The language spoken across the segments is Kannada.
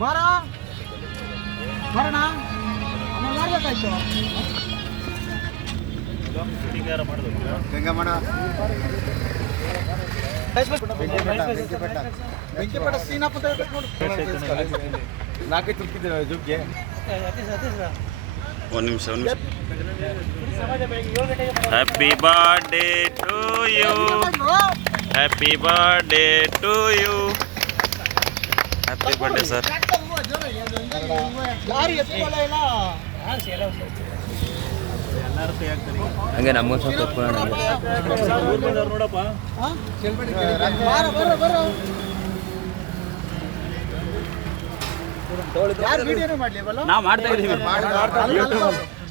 ಬಾರ ಬರೋಣ ಆಮೇಲೆ ಮಾಡ್ಬೇಕಾಯ್ತು ಗಂಗಮ್ಮಣ ಬೆಂಕಿಪಟ ಸೀನಪ್ಪ ನಾಲ್ಕೈ ತುರ್ಕಿದ್ದೀರ ಜುಗ್ಗೆ ಒಂದು ನಿಮಿಷ happy birthday to you happy birthday to you happy birthday sir ಯಾರು ಎತ್ಕೊಳ್ಳ ಇಲ್ಲ ಹಂಗೆ ನಮಗೂ ಸ್ವಲ್ಪ ತಪ್ಕೊಳ್ಳೋಣ ನೋಡಪ್ಪ ಯಾರು ವಿಡಿಯೋನೇ ಮಾಡ್ಲಿ ಬಲ್ಲ ನಾವು ಮಾಡ್ತಾ ಇದೀವಿ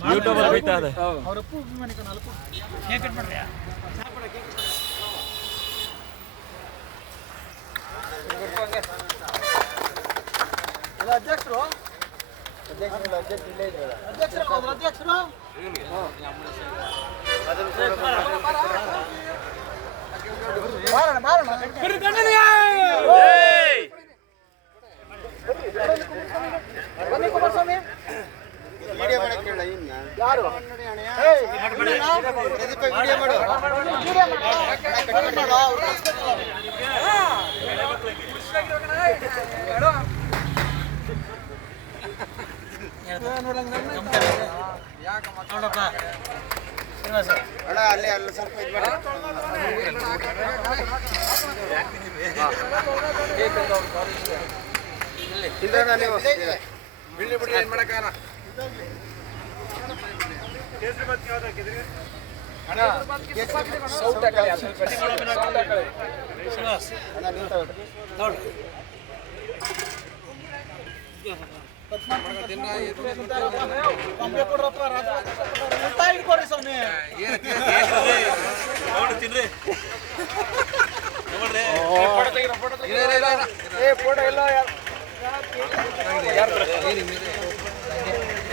ಯೂಟ್ಯೂಬ್ ಅಲ್ಲಿ ಹೋಗ್ತಾ ಇದೆ ಅವ್ರ ಅಪ್ಪು ಅಭಿಮಾನಿ ನಾಲ್ಕು ಕೇಕ್ ಕಟ್ ಮಾಡ್ರಿ ಅಧ್ಯಕ್ಷರು ಅಧ್ಯಕ್ಷರು ವಿಡಿಯೋ ಮಾಡಕ್ಕೆ ಹೇಳ ಇನ್ನ ಯಾರು ವಿಡಿಯೋ ಮಾಡು ಅಣ್ಣ ಅಲ್ಲೇ ಅಲ್ಲ ಸ್ವಲ್ಪ ಇದು ಮಾಡಿ ಬಿಡಿ ಏನು ಮಾಡಕ್ಕಾಗಲ್ಲ ಕೊಡ್ರಿ ಸ್ವಾಮಿ ಫೋಟೋ ಎಲ್ಲ